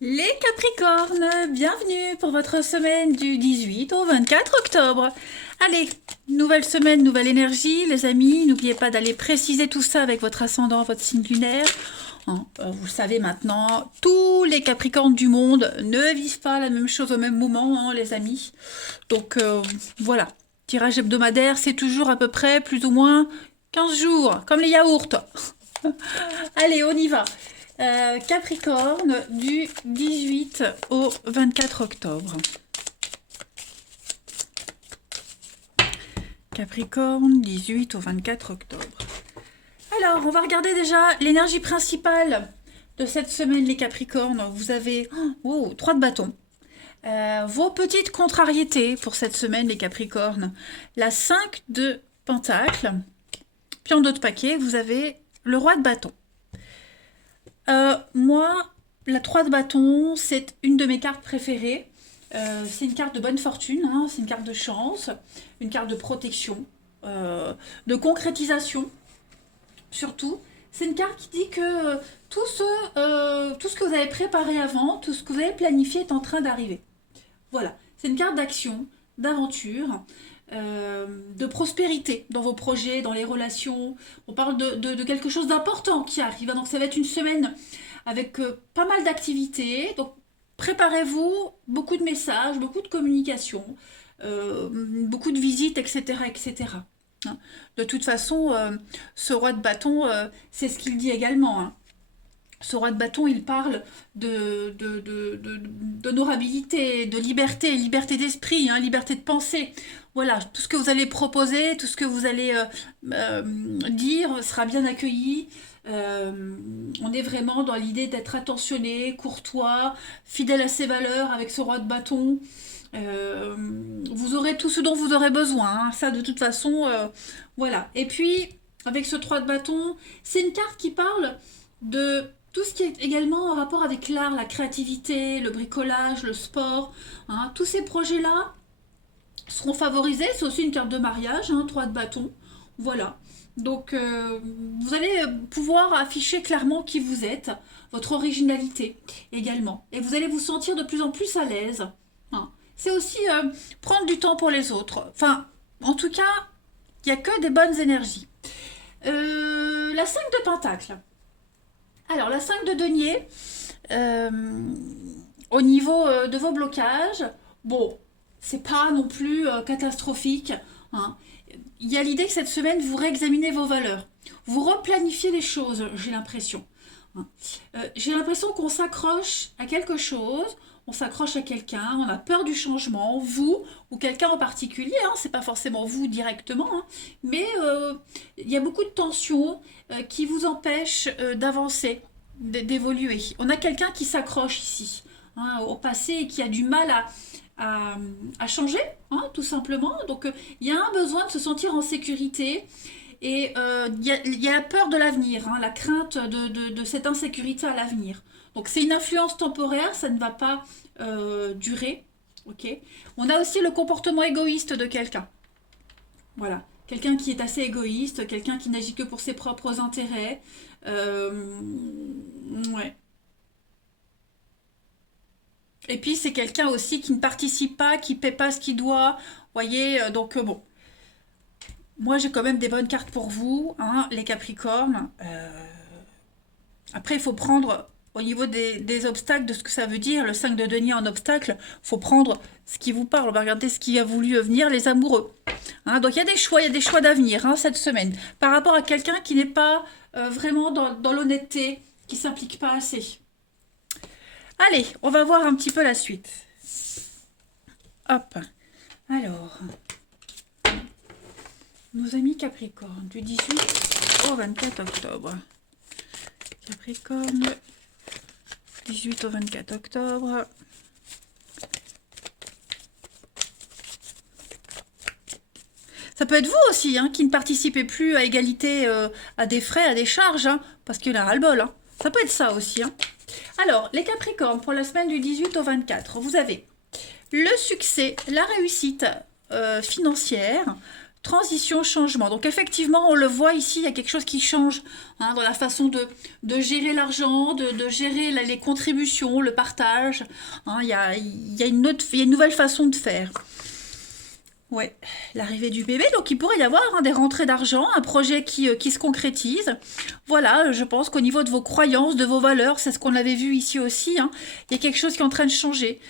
Les Capricornes, bienvenue pour votre semaine du 18 au 24 octobre. Allez, nouvelle semaine, nouvelle énergie, les amis. N'oubliez pas d'aller préciser tout ça avec votre ascendant, votre signe lunaire. Vous le savez maintenant, tous les Capricornes du monde ne vivent pas la même chose au même moment, les amis. Donc voilà, tirage hebdomadaire, c'est toujours à peu près plus ou moins 15 jours, comme les yaourts. Allez, on y va. Capricorne du 18 au 24 octobre. Capricorne, 18 au 24 octobre. Alors, on va regarder déjà l'énergie principale de cette semaine, les Capricornes. Vous avez 3 de bâton. Vos petites contrariétés pour cette semaine, les Capricornes. La 5 de pentacle. Puis en d'autres paquets, vous avez le roi de bâton. Moi, la 3 de bâton, c'est une de mes cartes préférées. C'est une carte de bonne fortune, c'est une carte de chance, une carte de protection, de concrétisation, surtout. C'est une carte qui dit que tout ce que vous avez préparé avant, tout ce que vous avez planifié est en train d'arriver. Voilà, c'est une carte d'action, d'aventure, de prospérité dans vos projets, dans les relations. On parle de quelque chose d'important qui arrive. Donc ça va être une semaine avec pas mal d'activités. Donc préparez-vous, beaucoup de messages, beaucoup de communication, beaucoup de visites, etc. etc. Hein. De toute façon, ce roi de bâton, c'est ce qu'il dit également. Hein. Ce roi de bâton, il parle d'honorabilité, de liberté, liberté d'esprit, liberté de pensée. Voilà, tout ce que vous allez proposer, tout ce que vous allez dire sera bien accueilli. On est vraiment dans l'idée d'être attentionné, courtois, fidèle à ses valeurs avec ce roi de bâton. Vous aurez tout ce dont vous aurez besoin. Hein. Ça, de toute façon, voilà. Et puis, avec ce 3 de bâton, c'est une carte qui parle de tout ce qui est également en rapport avec l'art, la créativité, le bricolage, le sport. Hein. Tous ces projets-là seront favorisés. C'est aussi une carte de mariage, 3 de bâton. Voilà. Donc, vous allez pouvoir afficher clairement qui vous êtes, votre originalité également. Et vous allez vous sentir de plus en plus à l'aise. Hein. C'est aussi prendre du temps pour les autres. Enfin, en tout cas, il n'y a que des bonnes énergies. La 5 de Pentacle. Alors, la 5 de denier, euh, au niveau de vos blocages, bon, c'est pas non plus catastrophique. Hein. Il y a l'idée que cette semaine, vous réexaminez vos valeurs. Vous replanifiez les choses, j'ai l'impression. Hein. J'ai l'impression qu'on s'accroche à quelque chose, on s'accroche à quelqu'un, on a peur du changement, vous ou quelqu'un en particulier, c'est pas forcément vous directement, mais il y a beaucoup de tensions qui vous empêchent d'avancer, d'évoluer. On a quelqu'un qui s'accroche ici au passé et qui a du mal à changer, tout simplement. Donc il y a un besoin de se sentir en sécurité. Et il y a la peur de l'avenir, la crainte de cette insécurité à l'avenir. Donc c'est une influence temporaire, ça ne va pas durer. Ok. On a aussi le comportement égoïste de quelqu'un. Voilà. Quelqu'un qui est assez égoïste, quelqu'un qui n'agit que pour ses propres intérêts. Ouais. Et puis c'est quelqu'un aussi qui ne participe pas, qui ne paie pas ce qu'il doit. Vous voyez, donc bon. Moi j'ai quand même des bonnes cartes pour vous, les Capricornes. Après, il faut prendre au niveau des obstacles, de ce que ça veut dire, le 5 de denier en obstacle, il faut prendre ce qui vous parle. On va regarder ce qui a voulu venir, les amoureux. Donc il y a des choix d'avenir cette semaine. Par rapport à quelqu'un qui n'est pas vraiment dans l'honnêteté, qui ne s'implique pas assez. Allez, on va voir un petit peu la suite. Hop. Alors, nos amis Capricorne, du 18 au 24 octobre. Capricorne, 18 au 24 octobre. Ça peut être vous aussi, qui ne participez plus à égalité à des frais, à des charges, parce qu'il y en a ras-le-bol. Ça peut être ça aussi. Alors, les Capricornes, pour la semaine du 18 au 24, vous avez le succès, la réussite financière, transition, changement. Donc effectivement, on le voit ici, il y a quelque chose qui change hein, dans la façon de gérer l'argent, de gérer les contributions, le partage. Hein, il y a une nouvelle façon de faire. Ouais, l'arrivée du bébé, donc il pourrait y avoir hein, des rentrées d'argent, un projet qui se concrétise. Voilà, je pense qu'au niveau de vos croyances, de vos valeurs, c'est ce qu'on avait vu ici aussi, hein, il y a quelque chose qui est en train de changer,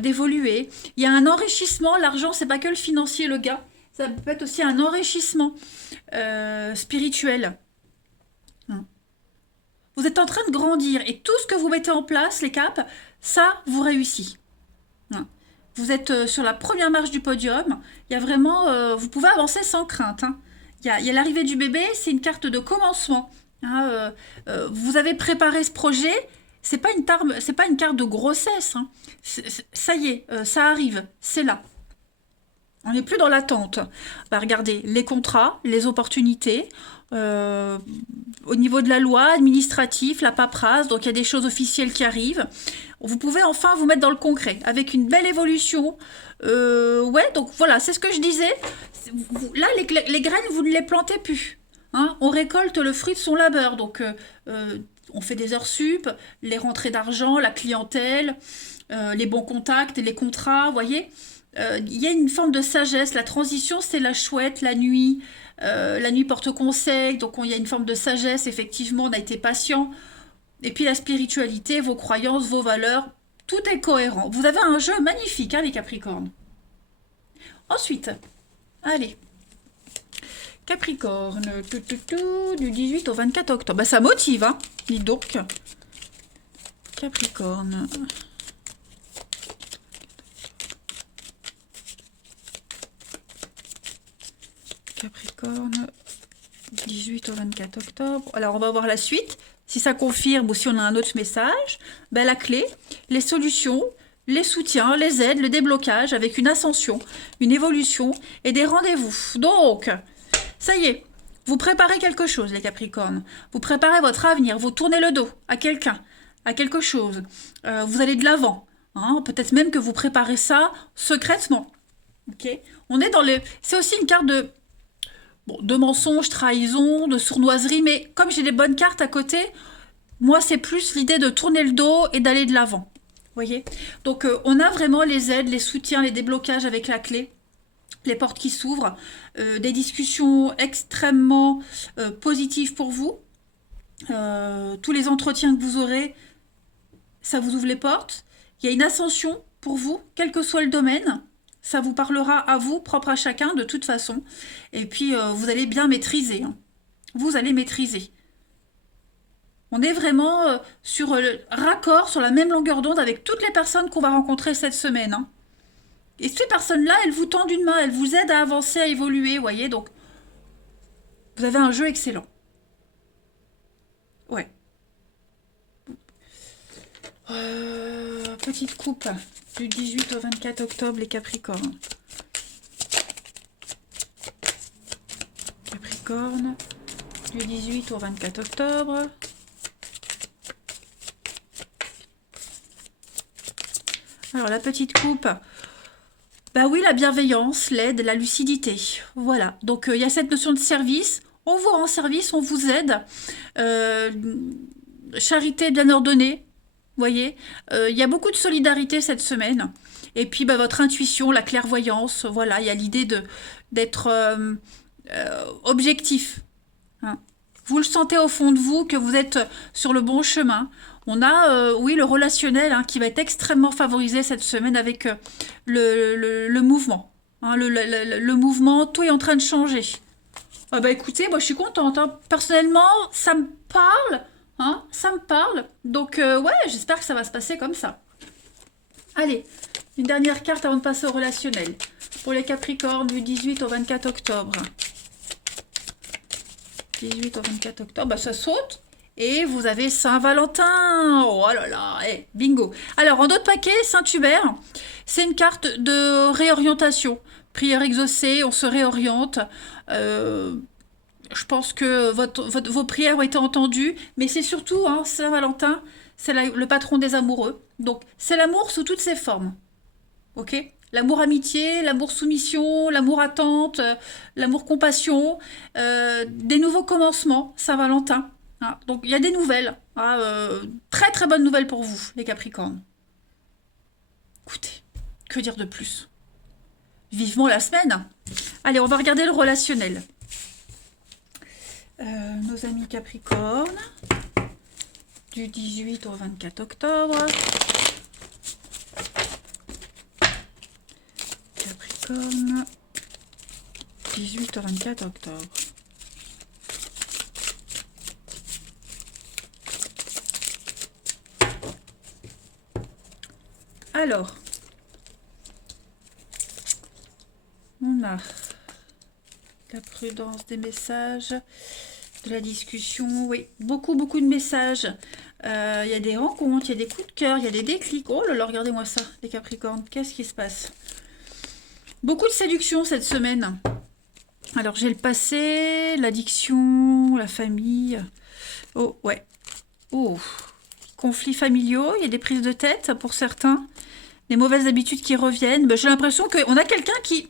d'évoluer. Il y a un enrichissement, l'argent, c'est pas que le financier, le gars, ça peut être aussi un enrichissement spirituel. Hein. Vous êtes en train de grandir et tout ce que vous mettez en place, les caps, ça vous réussit. Hein. Vous êtes sur la première marche du podium. Il y a vraiment, vous pouvez avancer sans crainte. Hein. Il y a l'arrivée du bébé, c'est une carte de commencement. Hein. Vous avez préparé ce projet. C'est pas une carte de grossesse. Hein. Ça y est, ça arrive, c'est là. On n'est plus dans l'attente. Bah, regardez, les contrats, les opportunités, au niveau de la loi, administratif, la paperasse, donc il y a des choses officielles qui arrivent. Vous pouvez enfin vous mettre dans le concret, avec une belle évolution. Ouais, donc voilà, c'est ce que je disais. Là, les graines, vous ne les plantez plus. Hein. On récolte le fruit de son labeur. Donc, on fait des heures sup, les rentrées d'argent, la clientèle, les bons contacts, les contrats, vous voyez. Il y a une forme de sagesse. La transition, c'est la chouette, la nuit. La nuit porte conseil, donc il y a une forme de sagesse, effectivement, on a été patient. Et puis la spiritualité, vos croyances, vos valeurs, tout est cohérent. Vous avez un jeu magnifique, hein, les Capricornes. Ensuite, allez. Capricorne, du 18 au 24 octobre. Bah, ça motive, hein, dites donc. Capricorne. Capricorne, 18 au 24 octobre. Alors, on va voir la suite. Si ça confirme ou si on a un autre message, ben, la clé, les solutions, les soutiens, les aides, le déblocage avec une ascension, une évolution et des rendez-vous. Donc, ça y est, vous préparez quelque chose, les Capricornes. Vous préparez votre avenir, vous tournez le dos à quelqu'un, à quelque chose. Vous allez de l'avant. Hein, peut-être même que vous préparez ça secrètement. Okay. On est dans les... C'est aussi une carte de... Bon, de mensonges, trahison, de sournoiserie, mais comme j'ai des bonnes cartes à côté, moi c'est plus l'idée de tourner le dos et d'aller de l'avant. Voyez. Donc on a vraiment les aides, les soutiens, les déblocages avec la clé, les portes qui s'ouvrent, des discussions extrêmement positives pour vous. Tous les entretiens que vous aurez, ça vous ouvre les portes. Il y a une ascension pour vous, quel que soit le domaine. Ça vous parlera à vous, propre à chacun, de toute façon. Et puis, vous allez bien maîtriser. Hein. Vous allez maîtriser. On est vraiment sur le raccord, sur la même longueur d'onde avec toutes les personnes qu'on va rencontrer cette semaine. Hein. Et ces personnes-là, elles vous tendent une main, elles vous aident à avancer, à évoluer, vous voyez. Donc, vous avez un jeu excellent. Ouais. Petite coupe du 18 au 24 octobre, les Capricornes. Capricorne, du 18 au 24 octobre. Alors, la petite coupe, bah oui, la bienveillance, l'aide, la lucidité. Voilà, donc il y a cette notion de service. On vous rend service, on vous aide. Charité bien ordonnée. Vous voyez, il y a beaucoup de solidarité cette semaine. Et puis, bah, votre intuition, la clairvoyance, voilà, il y a l'idée d'être objectif. Hein. Vous le sentez au fond de vous que vous êtes sur le bon chemin. On a, oui, le relationnel hein, qui va être extrêmement favorisé cette semaine avec le mouvement. Hein, le mouvement, tout est en train de changer. Ah bah écoutez, moi je suis contente. Hein. Personnellement, ça me parle. Hein, ça me parle. Donc, ouais, j'espère que ça va se passer comme ça. Allez, une dernière carte avant de passer au relationnel. Pour les Capricornes du 18 au 24 octobre. 18 au 24 octobre, bah, ça saute. Et vous avez Saint-Valentin. Oh là là, hey, bingo. Alors, en d'autres paquets, Saint-Hubert, c'est une carte de réorientation. Prière exaucée, on se réoriente. Je pense que vos prières ont été entendues, mais c'est surtout, hein, Saint-Valentin, c'est le patron des amoureux. Donc, c'est l'amour sous toutes ses formes. Ok ? L'amour amitié, l'amour soumission, l'amour attente, l'amour compassion, des nouveaux commencements, Saint-Valentin. Hein. Donc il y a des nouvelles. Hein, très très bonnes nouvelles pour vous, les Capricornes. Écoutez, que dire de plus? Vivement la semaine. Allez, on va regarder le relationnel. Nos amis Capricornes, du 18 au 24 octobre. Capricorne, 18 au 24 octobre. Alors, on a la prudence des messages, de la discussion, oui, beaucoup de messages. Il y a des rencontres, il y a des coups de cœur, il y a des déclics. Oh là là, regardez-moi ça, les Capricornes, qu'est-ce qui se passe? Beaucoup de séduction cette semaine. Alors, j'ai le passé, l'addiction, la famille. Oh, ouais. Oh, conflits familiaux, il y a des prises de tête pour certains. Des mauvaises habitudes qui reviennent. Ben, j'ai l'impression qu'on a quelqu'un qui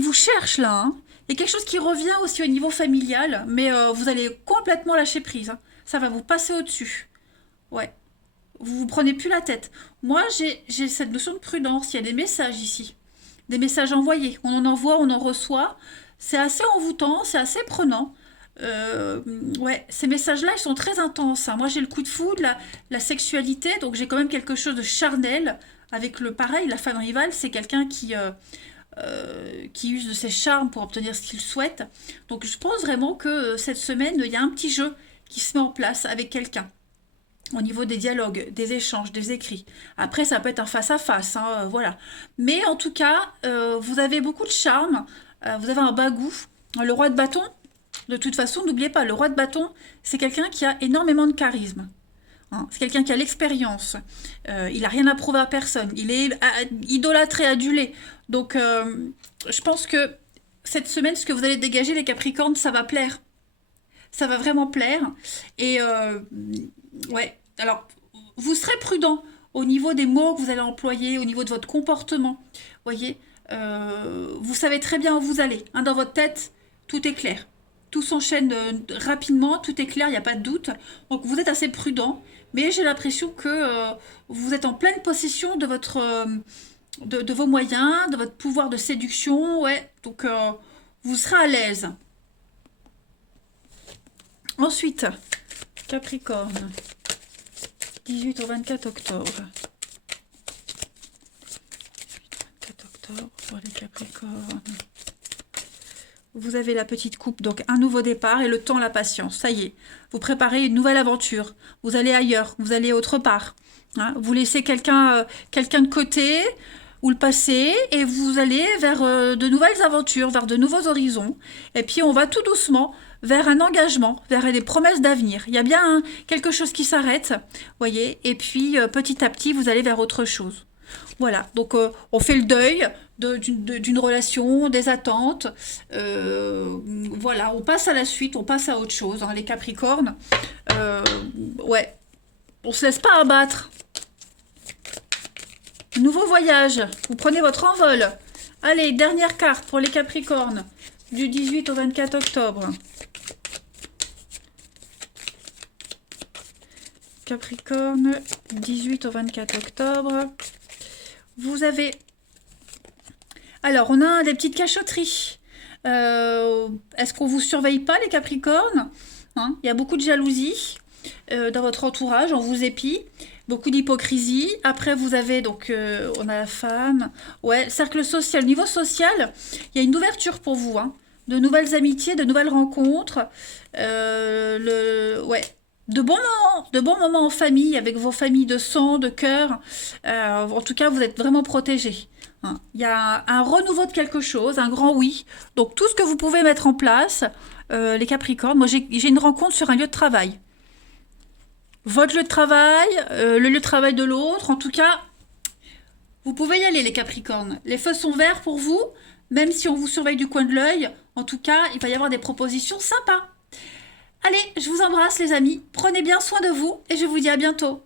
vous cherche là. Hein. Il y a quelque chose qui revient aussi au niveau familial, mais vous allez complètement lâcher prise. Hein. Ça va vous passer au-dessus. Ouais. Vous vous prenez plus la tête. Moi, j'ai cette notion de prudence. Il y a des messages ici. Des messages envoyés. On en envoie, on en reçoit. C'est assez envoûtant, c'est assez prenant. Ouais, ces messages-là, ils sont très intenses. Hein. Moi, j'ai le coup de foudre, la sexualité, donc j'ai quand même quelque chose de charnel. Avec le pareil, la femme rivale, c'est quelqu'un qui use de ses charmes pour obtenir ce qu'il souhaite. Donc je pense vraiment que cette semaine, il y a un petit jeu qui se met en place avec quelqu'un. Au niveau des dialogues, des échanges, des écrits. Après, ça peut être un face-à-face, hein, voilà. Mais en tout cas, vous avez beaucoup de charme, vous avez un bas goût. Le roi de bâton, de toute façon, n'oubliez pas, le roi de bâton, c'est quelqu'un qui a énormément de charisme. Hein. C'est quelqu'un qui a l'expérience. Il n'a rien à prouver à personne. Il est idolâtré, adulé. Donc, je pense que cette semaine, ce que vous allez dégager, les Capricornes, ça va plaire. Ça va vraiment plaire. Et ouais, alors, vous serez prudent au niveau des mots que vous allez employer, au niveau de votre comportement. Voyez, vous savez très bien où vous allez. Hein, dans votre tête, tout est clair. Tout s'enchaîne rapidement, tout est clair, il n'y a pas de doute. Donc vous êtes assez prudent, mais j'ai l'impression que vous êtes en pleine possession de de vos moyens, de votre pouvoir de séduction, ouais. Donc vous serez à l'aise. Ensuite, Capricorne, 18 au 24 octobre. 18 au 24 octobre pour les Capricornes. Vous avez la petite coupe, donc un nouveau départ et le temps, la patience. Ça y est, vous préparez une nouvelle aventure. Vous allez ailleurs, vous allez autre part. Hein. Vous laissez quelqu'un de côté ou le passé et vous allez vers de nouvelles aventures, vers de nouveaux horizons. Et puis on va tout doucement vers un engagement, vers des promesses d'avenir. Il y a bien quelque chose qui s'arrête, voyez. Et puis petit à petit, vous allez vers autre chose. Voilà, donc on fait le deuil d'une relation, des attentes. Voilà, on passe à la suite, on passe à autre chose. Hein, les Capricornes, ouais, on se laisse pas abattre. Nouveau voyage, vous prenez votre envol. Allez, dernière carte pour les Capricornes, du 18 au 24 octobre. Capricorne, 18 au 24 octobre. Vous avez... Alors, on a des petites cachotteries. Est-ce qu'on vous surveille pas, les Capricornes? Hein, il y a beaucoup de jalousie dans votre entourage, on vous épie. Beaucoup d'hypocrisie. Après, vous avez donc... on a la femme. Ouais, cercle social. Niveau social, il y a une ouverture pour vous. Hein. De nouvelles amitiés, de nouvelles rencontres. Ouais. De bons moments en famille, avec vos familles de sang, de cœur. En tout cas, vous êtes vraiment protégés. Hein. Il y a un renouveau de quelque chose, un grand oui. Donc, tout ce que vous pouvez mettre en place, les Capricornes. Moi, j'ai une rencontre sur un lieu de travail. Votre lieu de travail, le lieu de travail de l'autre. En tout cas, vous pouvez y aller, les Capricornes. Les feux sont verts pour vous, même si on vous surveille du coin de l'œil. En tout cas, il va y avoir des propositions sympas. Allez, je vous embrasse les amis, prenez bien soin de vous et je vous dis à bientôt.